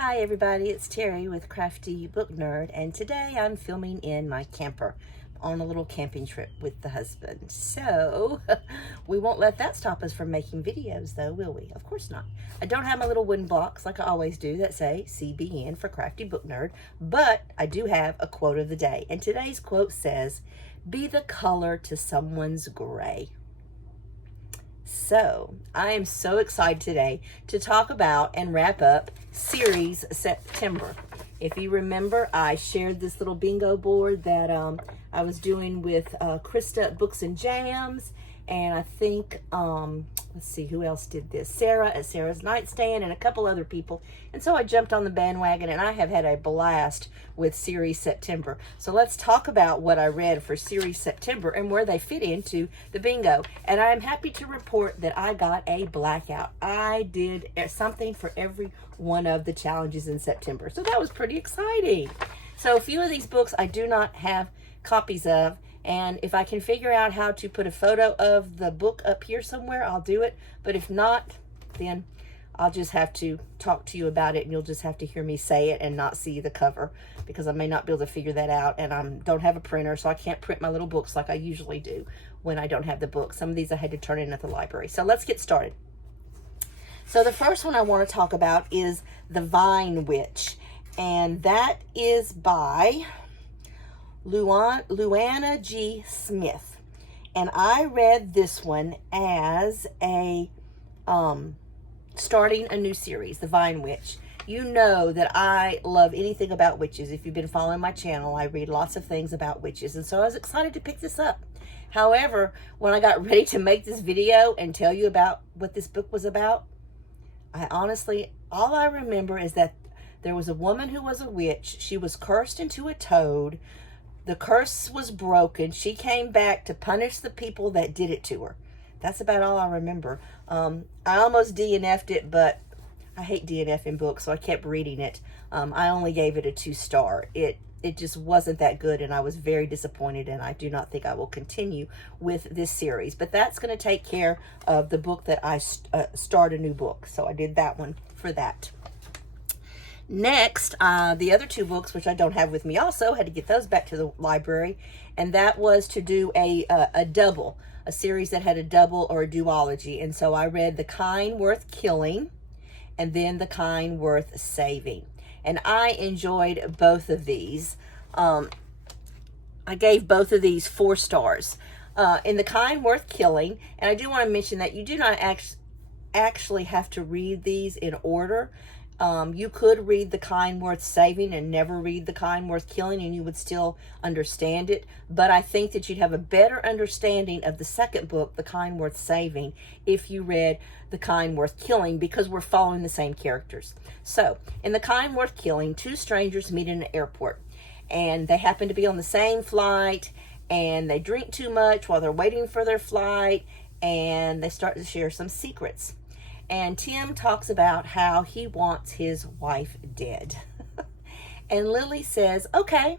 Hi everybody, it's Terry with Crafty Book Nerd, and today I'm filming in my camper on a little camping trip with the husband. So we won't let that stop us from making videos though, will we? Of course not. I don't have my little wooden blocks like I always do that say CBN for Crafty Book Nerd, but I do have a quote of the day, and today's quote says, "Be the color to someone's gray." So I am so excited today to talk about and wrap up series September. If you remember, I shared this little bingo board that I was doing with Krista at Books and Jams, and I think let's see who else did this. Sarah at Sarah's Nightstand and a couple other people. And so I jumped on the bandwagon, and I have had a blast with series September. So let's talk about what I read for series September and where they fit into the bingo. And I'm happy to report that I got a blackout. I did something for every one of the challenges in September. So that was pretty exciting. So a few of these books I do not have copies of, and if I can figure out how to put a photo of the book up here somewhere, I'll do it. But if not, then I'll just have to talk to you about it, and you'll just have to hear me say it and not see the cover, because I may not be able to figure that out, and I don't have a printer, so I can't print my little books like I usually do when I don't have the book. Some of these I had to turn in at the library. So let's get started. So the first one I want to talk about is The Vine Witch, and that is by Luana G. Smith. And I read this one as a starting a new series, The Vine Witch. You know that I love anything about witches. If you've been following my channel, I read lots of things about witches, and so I was excited to pick this up. However, when I got ready to make this video and tell you about what this book was about, I honestly, all I remember is that there was a woman who was a witch. She was cursed into a toad. The curse was broken. She came back to punish the people that did it to her. That's about all I remember. I almost DNF'd it, but I hate DNF in books, so I kept reading it. I only gave it a 2-star. It just wasn't that good, and I was very disappointed, and I do not think I will continue with this series. But that's going to take care of the book that I start a new book. So I did that one for that. Next, the other two books, which I don't have with me also, had to get those back to the library, and that was to do a double, a series that had a double or a duology. And so I read The Kind Worth Killing and then The Kind Worth Saving. And I enjoyed both of these. I gave both of these 4 stars. In The Kind Worth Killing, and I do want to mention that you do not actually have to read these in order. You could read The Kind Worth Saving and never read The Kind Worth Killing, and you would still understand it. But I think that you'd have a better understanding of the second book, The Kind Worth Saving, if you read The Kind Worth Killing, because we're following the same characters. So, in The Kind Worth Killing, 2 strangers meet in an airport, and they happen to be on the same flight, and they drink too much while they're waiting for their flight, and they start to share some secrets. And Tim talks about how he wants his wife dead. And Lily says, okay,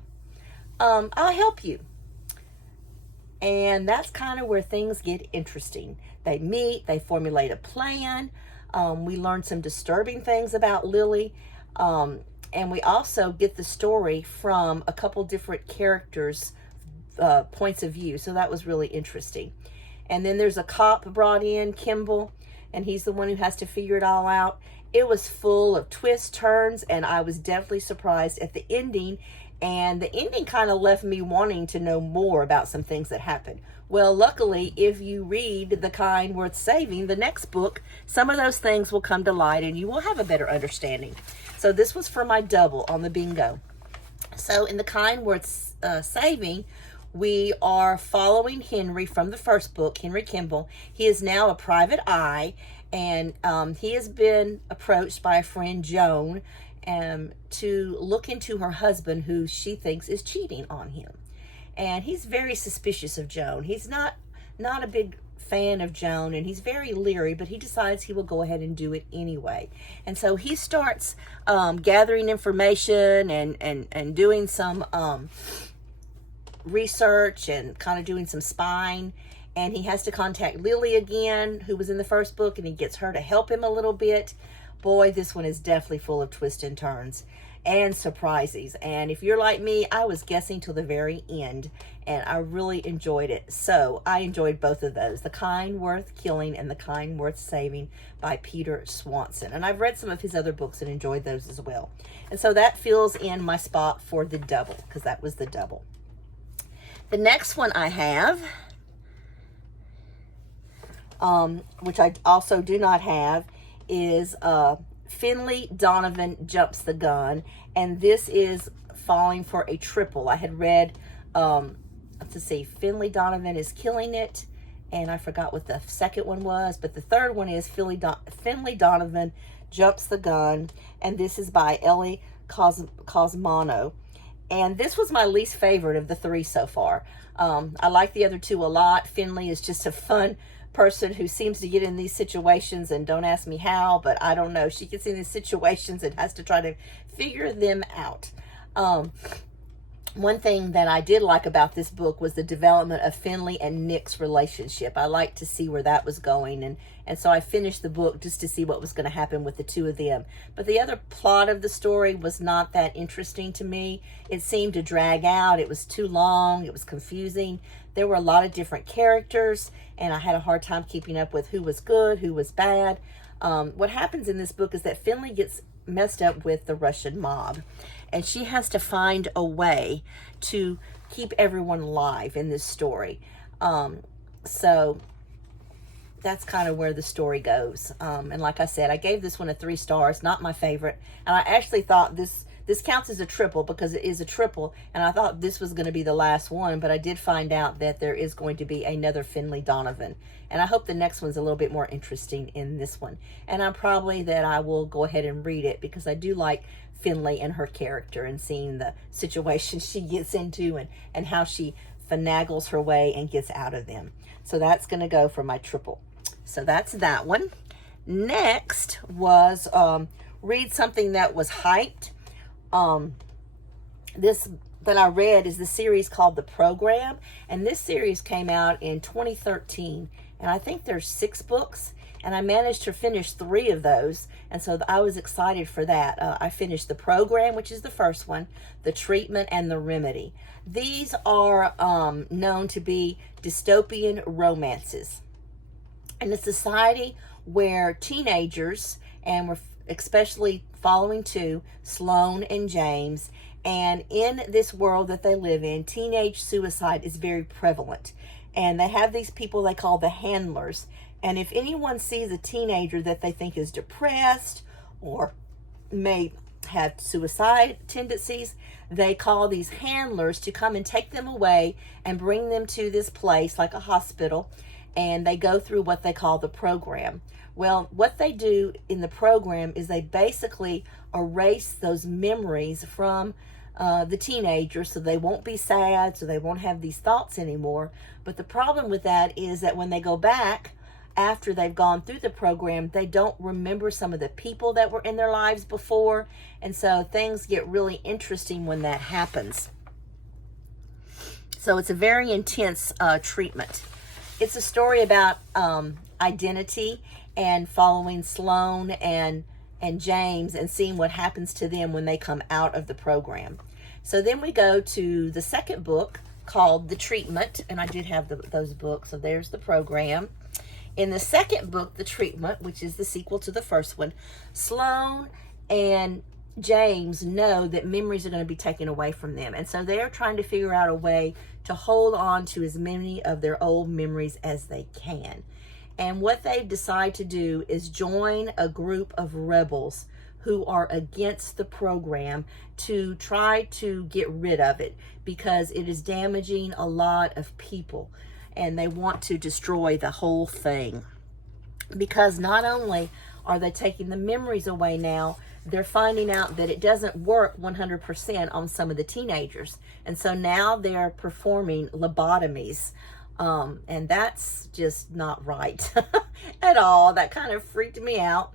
I'll help you. And that's kind of where things get interesting. They meet, they formulate a plan. We learn some disturbing things about Lily. And we also get the story from a couple different characters' points of view. So that was really interesting. And then there's a cop brought in, Kimball, and he's the one who has to figure it all out. It was full of twists, turns, and I was definitely surprised at the ending. And the ending kind of left me wanting to know more about some things that happened. Well, luckily, if you read The Kind Worth Saving, the next book, some of those things will come to light, and you will have a better understanding. So this was for my double on the bingo. So in The Kind Worth Saving, we are following Henry from the first book, Henry Kimball. He is now a private eye, and he has been approached by a friend, Joan, to look into her husband, who she thinks is cheating on him. And he's very suspicious of Joan. He's not a big fan of Joan, and he's very leery, but he decides he will go ahead and do it anyway. And so he starts gathering information and doing some research and kind of doing some spying, and he has to contact Lily again, who was in the first book, and he gets her to help him a little bit. boy, this one is definitely full of twists and turns and surprises. And if you're like me, I was guessing till the very end, and I really enjoyed it. So I enjoyed both of those, The Kind Worth Killing and The Kind Worth Saving by Peter Swanson. And I've read some of his other books and enjoyed those as well. And so that fills in my spot for the double, because that was the double. The next one I have, which I also do not have, is Finley Donovan Jumps the Gun, and this is falling for a triple. I had read, let's see, Finley Donovan is Killing It, and I forgot what the second one was, but the third one is Finley Donovan Jumps the Gun, and this is by Ellie Cosmano. And this was my least favorite of the three so far. I like the other two a lot. Finley is just a fun person who seems to get in these situations, and don't ask me how, but I don't know. She gets in these situations and has to try to figure them out. One thing that I did like about this book was the development of Finley and Nick's relationship. I liked to see where that was going, and so I finished the book just to see what was going to happen with the two of them. But the other plot of the story was not that interesting to me. It seemed to drag out. It was too long. It was confusing. There were a lot of different characters, and I had a hard time keeping up with who was good, who was bad. What happens in this book is that Finley gets messed up with the Russian mob, and she has to find a way to keep everyone alive in this story. So that's kind of where the story goes. And like I said, I gave this one a 3 stars, not my favorite. And I actually thought this counts as a triple because it is a triple, and I thought this was going to be the last one, but I did find out that there is going to be another Finley Donovan, and I hope the next one's a little bit more interesting in this one. And I'm probably that I will go ahead and read it because I do like Finley and her character and seeing the situation she gets into and how she finagles her way and gets out of them. So that's going to go for my triple. So that's that one. Next was read something that was hyped. This that I read is the series called The Program, and this series came out in 2013, and I think there's 6 books, and I managed to finish 3 of those, and so I was excited for that. I finished The Program, which is the first one, The Treatment, and The Remedy. These are known to be dystopian romances in a society where teenagers, and we're especially following 2, Sloane and James, and in this world that they live in, teenage suicide is very prevalent. And they have these people they call the handlers. And if anyone sees a teenager that they think is depressed or may have suicide tendencies, they call these handlers to come and take them away and bring them to this place like a hospital, and they go through what they call the program. Well, what they do in the program is they basically erase those memories from the teenager so they won't be sad, so they won't have these thoughts anymore. But the problem with that is that when they go back after they've gone through the program, they don't remember some of the people that were in their lives before. And so things get really interesting when that happens. So it's a very intense treatment. It's a story about identity and following Sloane and James and seeing what happens to them when they come out of the program. So then we go to the second book called The Treatment, and I did have those books, so there's The Program. In the second book, The Treatment, which is the sequel to the first one, Sloane and James know that memories are going to be taken away from them, and so they're trying to figure out a way to hold on to as many of their old memories as they can. And what they decide to do is join a group of rebels who are against the program to try to get rid of it because it is damaging a lot of people, and they want to destroy the whole thing. Because not only are they taking the memories away now, they're finding out that it doesn't work 100% on some of the teenagers. And so now they're performing lobotomies. And that's just not right at all. That kind of freaked me out.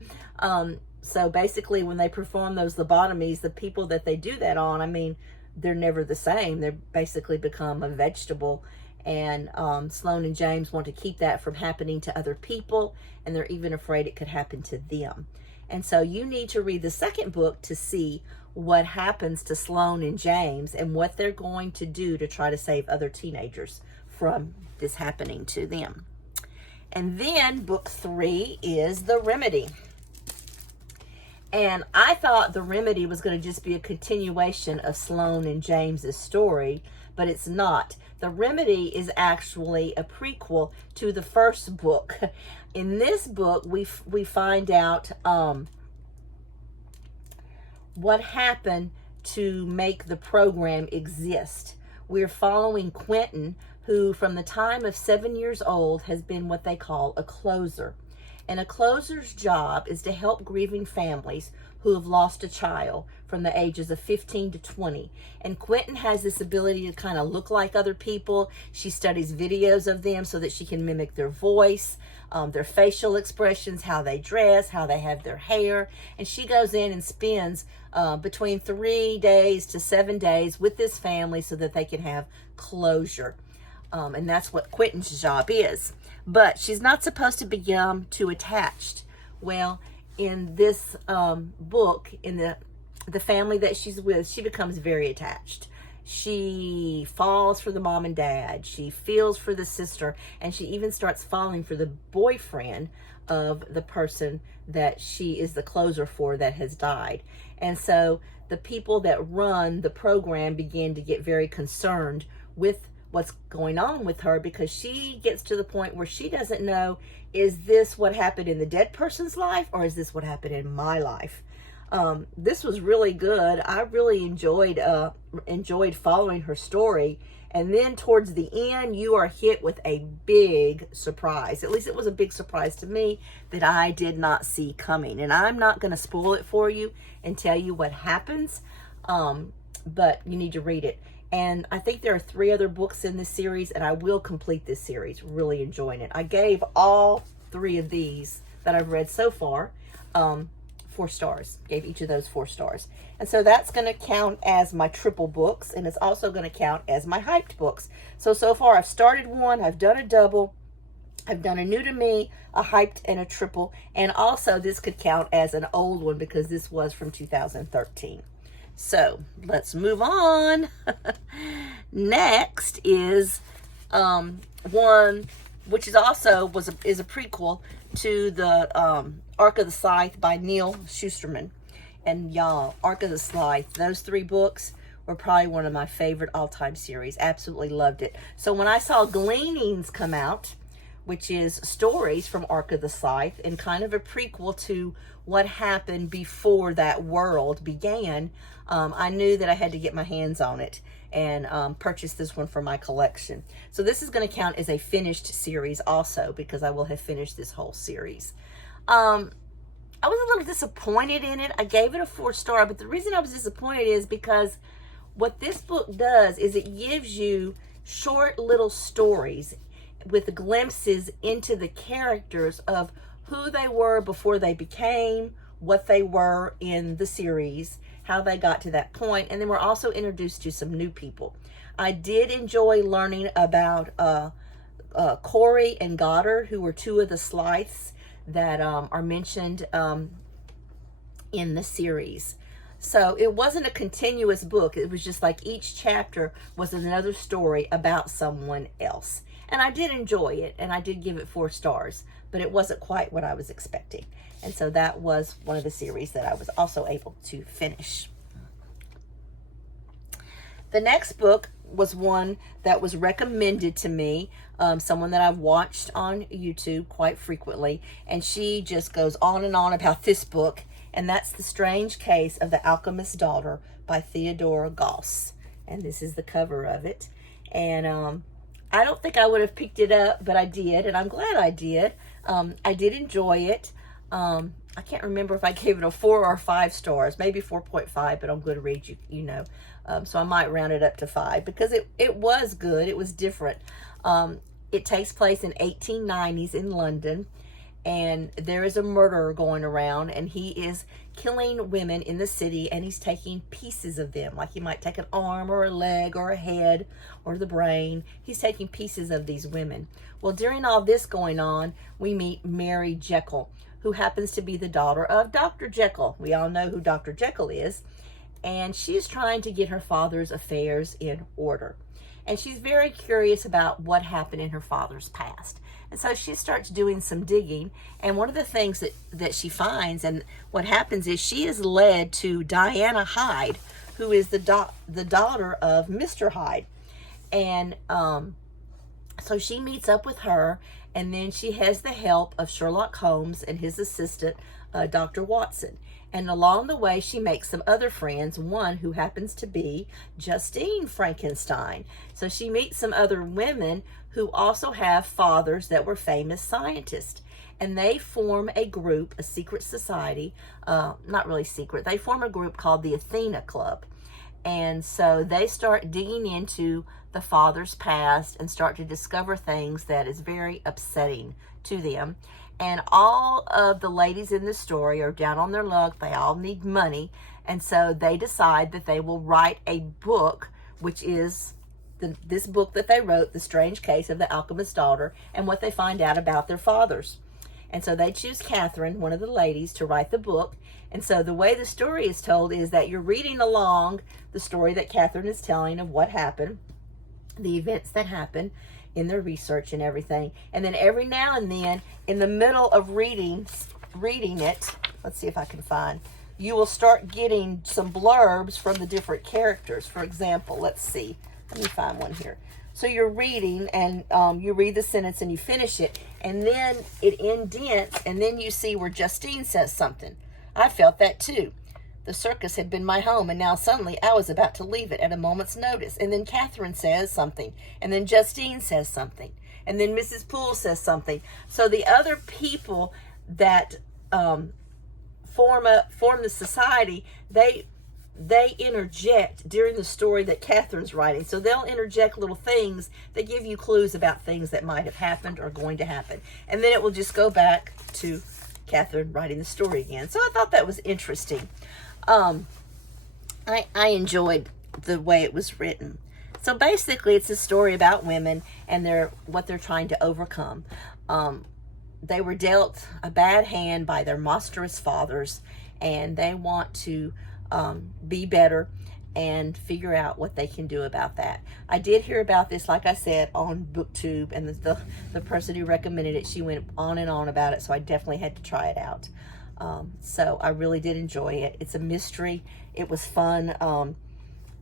So basically when they perform those lobotomies, the people that they do that on, I mean, they're never the same. They basically become a vegetable. And Sloane and James want to keep that from happening to other people, and they're even afraid it could happen to them. And so you need to read the second book to see what happens to Sloane and James and what they're going to do to try to save other teenagers from this happening to them. And then book 3 is The Remedy. And I thought The Remedy was going to just be a continuation of Sloane and James's story, but it's not. The Remedy is actually a prequel to the first book. In this book, we find out what happened to make the program exist. We're following Quentin, who from the time of 7 years old has been what they call a closer. And a closer's job is to help grieving families who have lost a child from the ages of 15 to 20. And Quentin has this ability to kind of look like other people. She studies videos of them so that she can mimic their voice, their facial expressions, how they dress, how they have their hair. And she goes in and spends between 3 days to 7 days with this family so that they can have closure. And that's what Quentin's job is. But she's not supposed to become too attached. Well, in this book, in the family that she's with, she becomes very attached. She falls for the mom and dad. She feels for the sister. And she even starts falling for the boyfriend of the person that she is the closer for that has died. And so the people that run the program begin to get very concerned with what's going on with her, because she gets to the point where she doesn't know, is this what happened in the dead person's life or is this what happened in my life? This was really good. I really enjoyed following her story. And then towards the end, you are hit with a big surprise. At least it was a big surprise to me that I did not see coming. And I'm not going to spoil it for you and tell you what happens, but you need to read it. And I think there are 3 other books in this series, and I will complete this series. Really enjoying it. I gave all 3 of these that I've read so far 4 stars. Gave each of those 4 stars. And so that's going to count as my triple books, and it's also going to count as my hyped books. So far I've started one, I've done a double, I've done a new to me, a hyped, and a triple. And also this could count as an old one because this was from 2013. So let's move on. Next is one which is also is a prequel to the Ark of the Scythe by Neil Shusterman. And y'all, Ark of the Scythe, those 3 books were probably one of my favorite all-time series. Absolutely loved it. So when I saw Gleanings come out, which is stories from Ark of the Scythe and kind of a prequel to what happened before that world began, I knew that I had to get my hands on it and purchase this one for my collection. So this is going to count as a finished series also, because I will have finished this whole series. I was a little disappointed in it. I gave it a 4 star, but the reason I was disappointed is because what this book does is it gives you short little stories with glimpses into the characters of who they were before they became what they were in the series, how they got to that point, and then we're also introduced to some new people. I did enjoy learning about Corey and Goddard, who were 2 of the Scythes that are mentioned in the series. So it wasn't a continuous book. It was just like each chapter was another story about someone else. And I did enjoy it, and I did give it 4 stars, but it wasn't quite what I was expecting. And so that was one of the series that I was also able to finish. The next book was one that was recommended to me, someone that I've watched on YouTube quite frequently, and she just goes on and on about this book, and that's The Strange Case of the Alchemist's Daughter by Theodora Goss. And this is the cover of it. And I don't think I would have picked it up, but I did, and I'm glad I did. I did enjoy it. I can't remember if I gave it a 4 or 5 stars, maybe 4.5, but on Goodreads, you know. So I might round it up to 5 because it was good. It was different. It takes place in 1890s in London, and there is a murderer going around, and he is killing women in the city, and he's taking pieces of them. Like he might take an arm or a leg or a head or the brain. He's taking pieces of these women. Well, during all this going on, we meet Mary Jekyll, who happens to be the daughter of Dr. Jekyll. We all know who Dr. Jekyll is. And she's trying to get her father's affairs in order. And she's very curious about what happened in her father's past. And so she starts doing some digging. And one of the things that she finds, and what happens is she is led to Diana Hyde, who is the daughter of Mr. Hyde. And so she meets up with her, and then she has the help of Sherlock Holmes and his assistant, Dr. Watson. And along the way, she makes some other friends, one who happens to be Justine Frankenstein. So she meets some other women who also have fathers that were famous scientists. And they form a group, a secret society, not really secret, they form a group called the Athena Club. And so they start digging into the father's past and start to discover things that is very upsetting to them. And all of the ladies in the story are down on their luck. They all need money. And so they decide that they will write a book, which is this book that they wrote, The Strange Case of the Alchemist's Daughter, and what they find out about their fathers. And so they choose Catherine, one of the ladies, to write the book. And so the way the story is told is that you're reading along the story that Catherine is telling of what happened, the events that happened in their research and everything. And then every now and then, in the middle of reading it, let's see if I can find, you will start getting some blurbs from the different characters. For example, let's see. Let me find one here. So you're reading, and you read the sentence and you finish it, and then it indents, and then you see where Justine says something. I felt that too. The circus had been my home, and now suddenly I was about to leave it at a moment's notice. And then Catherine says something, and then Justine says something, and then Mrs. Poole says something. So the other people that form the society, they interject during the story that Catherine's writing. So they'll interject little things that give you clues about things that might have happened or going to happen. And then it will just go back to Catherine writing the story again. So I thought that was interesting. I enjoyed the way it was written. So basically it's a story about women and what they're trying to overcome. They were dealt a bad hand by their monstrous fathers, and they want to be better and figure out what they can do about that. I did hear about this, like I said, on BookTube, and the person who recommended it, she went on and on about it, so I definitely had to try it out. So I really did enjoy it. It's a mystery. It was fun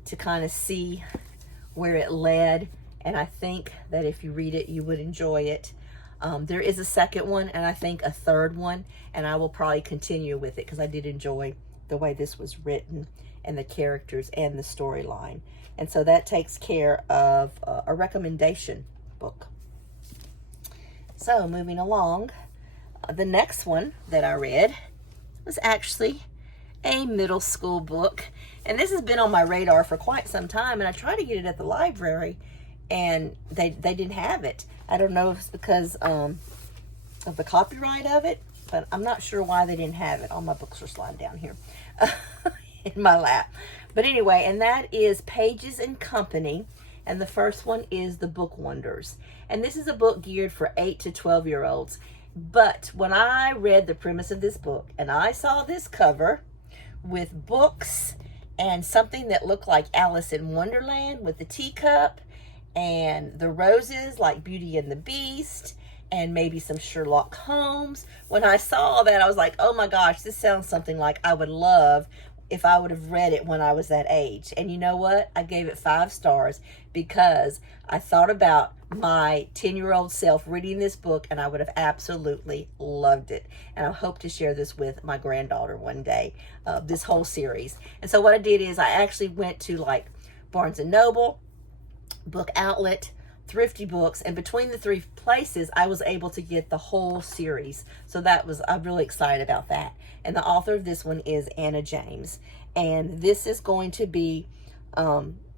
to kind of see where it led, and I think that if you read it, you would enjoy it. There is a second one, and I think a third one, and I will probably continue with it because I did enjoy the way this was written and the characters and the storyline. And so that takes care of a recommendation book. So moving along, the next one that I read was actually a middle school book. And this has been on my radar for quite some time, and I tried to get it at the library, and they didn't have it. I don't know if it's because of the copyright of it, but I'm not sure why they didn't have it. All my books are sliding down here in my lap. But anyway, and that is Pages and Company, and the first one is The Book Wonders. And this is a book geared for 8 to 12-year-olds. But when I read the premise of this book, and I saw this cover with books and something that looked like Alice in Wonderland with the teacup and the roses like Beauty and the Beast, and maybe some Sherlock Holmes. When I saw that, I was like, oh my gosh, this sounds something like I would love if I would have read it when I was that age. And you know what? I gave it 5 stars because I thought about my 10-year-old self reading this book, and I would have absolutely loved it. And I hope to share this with my granddaughter one day, this whole series. And so what I did is I actually went to like Barnes & Noble, Book Outlet, Thrifty Books, and between the 3 places I was able to get the whole series. So I'm really excited about that. And the author of this one is Anna James, and this is going to be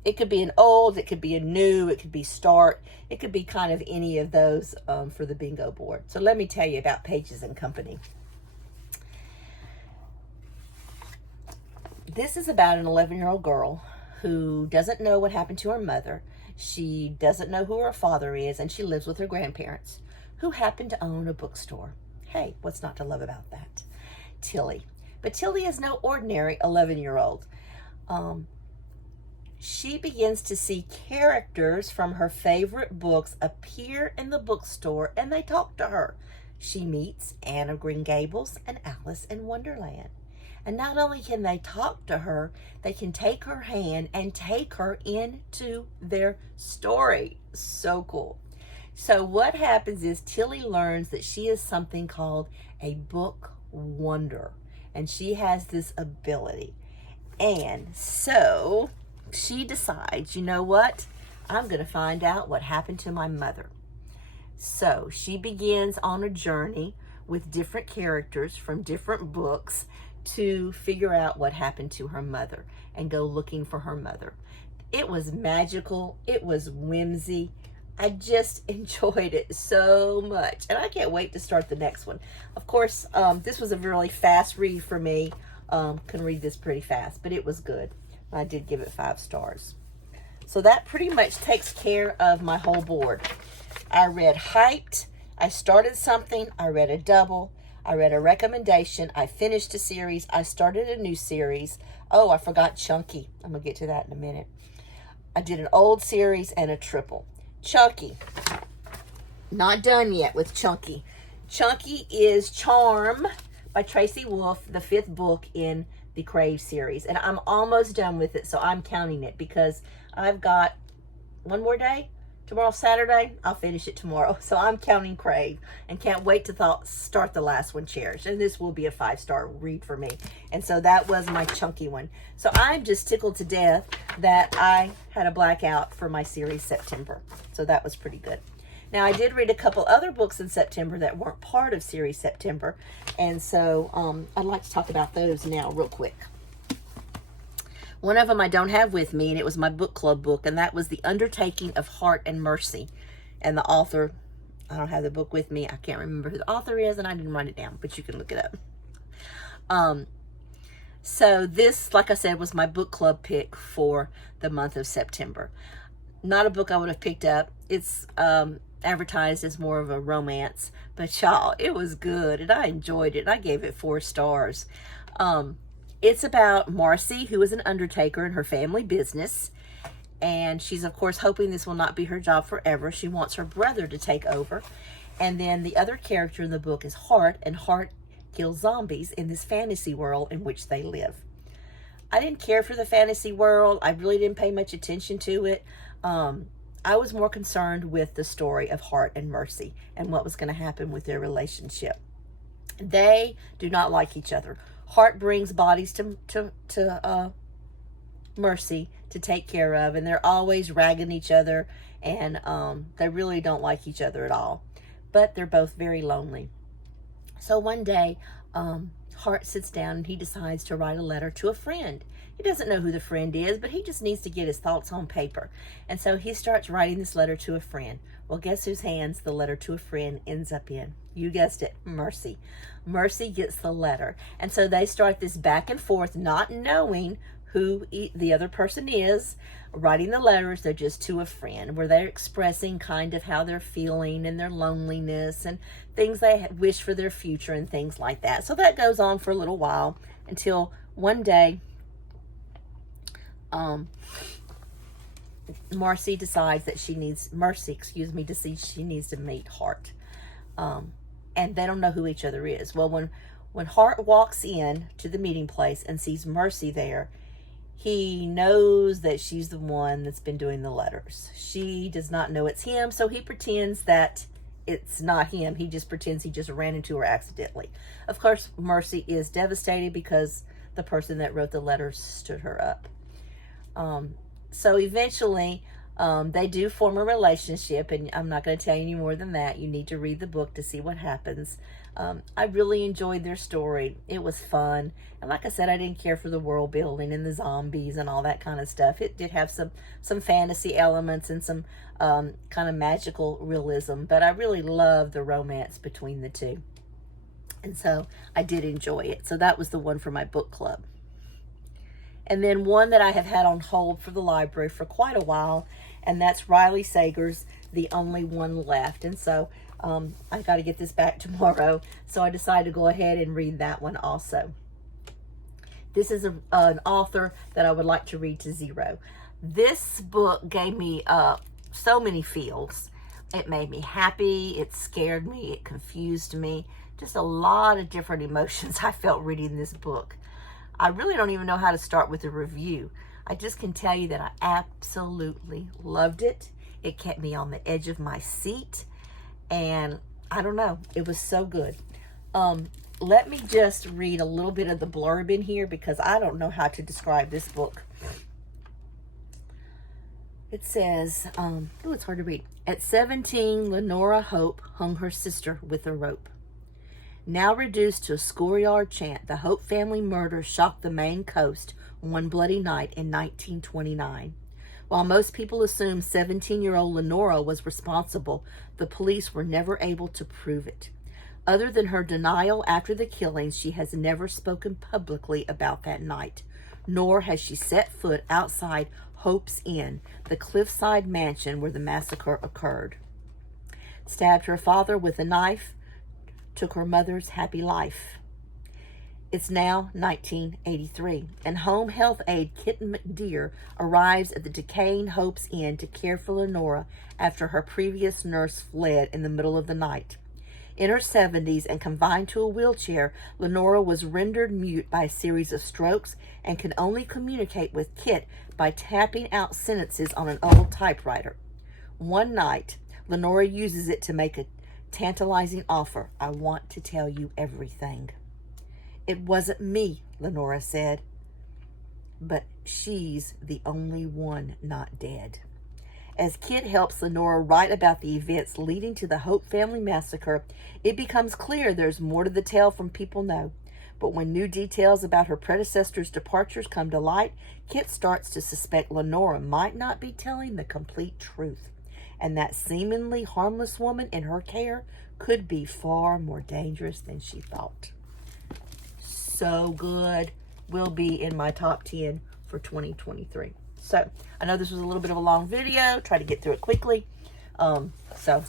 it could be an old, it could be a new, it could be start, it could be kind of any of those for the bingo board. So let me tell you about Pages and Company. This is about an 11-year-old girl who doesn't know what happened to her mother. She doesn't know who her father is, and she lives with her grandparents, who happen to own a bookstore. Hey, what's not to love about that? Tilly. But Tilly is no ordinary 11-year-old. She begins to see characters from her favorite books appear in the bookstore, and they talk to her. She meets Anne of Green Gables and Alice in Wonderland. And not only can they talk to her, they can take her hand and take her into their story. So cool. So what happens is Tilly learns that she is something called a book wonder. And she has this ability. And so she decides, you know what? I'm going to find out what happened to my mother. So she begins on a journey with different characters from different books to figure out what happened to her mother and go looking for her mother. It was magical. It was whimsy. I just enjoyed it so much. And I can't wait to start the next one. Of course, this was a really fast read for me. Can read this pretty fast, but it was good. I did give it 5 stars. So that pretty much takes care of my whole board. I read Hyped. I started something. I read a double. I read a recommendation. I finished a series. I started a new series. Oh, I forgot Chunky. I'm going to get to that in a minute. I did an old series and a triple. Chunky. Not done yet with Chunky. Chunky is Charm by Tracy Wolff, the 5th book in the Crave series. And I'm almost done with it, so I'm counting it because I've got one more day. Tomorrow's Saturday. I'll finish it tomorrow. So I'm counting Crave and can't wait to start the last one, Cherish. And this will be a 5-star read for me. And so that was my chunky one. So I'm just tickled to death that I had a blackout for my series September. So that was pretty good. Now, I did read a couple other books in September that weren't part of series September. And so I'd like to talk about those now real quick. One of them I don't have with me, and it was my book club book, and that was The Undertaking of Heart and Mercy. And the author, I don't have the book with me. I can't remember who the author is, and I didn't write it down, but you can look it up. So this, like I said, was my book club pick for the month of September. Not a book I would have picked up. It's advertised as more of a romance, but y'all, it was good, and I enjoyed it, and I gave it 4 stars. It's about Marcy, who is an undertaker in her family business. And she's, of course, hoping this will not be her job forever. She wants her brother to take over. And then the other character in the book is Heart, and Heart kills zombies in this fantasy world in which they live. I didn't care for the fantasy world. I really didn't pay much attention to it. I was more concerned with the story of Heart and Mercy and what was going to happen with their relationship. They do not like each other. Heart brings bodies to Mercy to take care of, and they're always ragging each other, and they really don't like each other at all. But they're both very lonely. So one day, Heart sits down and he decides to write a letter to a friend. He doesn't know who the friend is, but he just needs to get his thoughts on paper. And so he starts writing this letter to a friend. Well, guess whose hands the letter to a friend ends up in? You guessed it, Mercy. Mercy gets the letter. And so they start this back and forth, not knowing who the other person is, writing the letters. They're just to a friend, where they're expressing kind of how they're feeling and their loneliness and things they wish for their future and things like that. So that goes on for a little while until one day, Mercy decides that she needs to meet Heart. And they don't know who each other is. Well, when Heart walks in to the meeting place and sees Mercy there, he knows that she's the one that's been doing the letters. She does not know it's him, so he pretends that it's not him. He just pretends he just ran into her accidentally. Of course, Mercy is devastated because the person that wrote the letters stood her up. So eventually, they do form a relationship, and I'm not going to tell you any more than that. You need to read the book to see what happens. I really enjoyed their story. It was fun. And like I said, I didn't care for the world building and the zombies and all that kind of stuff. It did have some fantasy elements and some kind of magical realism, but I really loved the romance between the two. And so I did enjoy it. So that was the one for my book club. And then one that I have had on hold for the library for quite a while, and that's Riley Sager's The Only One Left. And so I got to get this back tomorrow, so I decided to go ahead and read that one also. This is an author that I would like to read to zero. This book gave me so many feels. It made me happy, it scared me, it confused me. Just a lot of different emotions I felt reading this book. I really don't even know how to start with a review. I just can tell you that I absolutely loved it. It kept me on the edge of my seat. And I don't know, it was so good. Let me just read a little bit of the blurb in here because I don't know how to describe this book. It says, it's hard to read. At 17, Lenora Hope hung her sister with a rope. Now reduced to a schoolyard chant, the Hope family murder shocked the Maine coast one bloody night in 1929. While most people assume 17-year-old Lenora was responsible, the police were never able to prove it. Other than her denial after the killings, she has never spoken publicly about that night, nor has she set foot outside Hope's Inn, the cliffside mansion where the massacre occurred. Stabbed her father with a knife, took her mother's happy life. It's now 1983, and home health aide Kitten McDeer arrives at the decaying Hope's Inn to care for Lenora after her previous nurse fled in the middle of the night. In her 70s and confined to a wheelchair, Lenora was rendered mute by a series of strokes and could only communicate with Kit by tapping out sentences on an old typewriter. One night, Lenora uses it to make a tantalizing offer. I want to tell you everything. It wasn't me, Lenora said, but she's the only one not dead. As Kit helps Lenora write about the events leading to the Hope family massacre, it becomes clear there's more to the tale than people know. But when new details about her predecessor's departures come to light, Kit starts to suspect Lenora might not be telling the complete truth, and that seemingly harmless woman in her care could be far more dangerous than she thought. So good. Will be in my top 10 for 2023. So, I know this was a little bit of a long video. Try to get through it quickly. So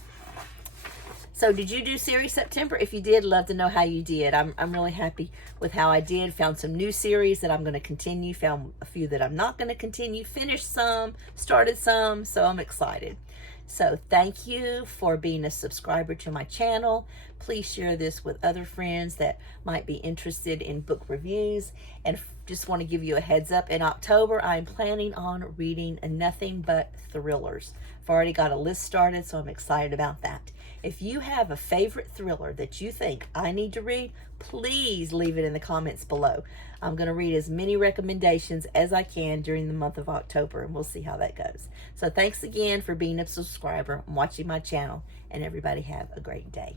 did you do series September? If you did, love to know how you did. I'm really happy with how I did. Found some new series that I'm going to continue. Found a few that I'm not going to continue. Finished some. Started some. So, I'm excited. So, thank you for being a subscriber to my channel. Please share this with other friends that might be interested in book reviews. And just want to give you a heads up. In October, I'm planning on reading nothing but thrillers. I've already got a list started, so I'm excited about that. If you have a favorite thriller that you think I need to read, please leave it in the comments below. I'm going to read as many recommendations as I can during the month of October, and we'll see how that goes. So thanks again for being a subscriber and watching my channel, and everybody have a great day.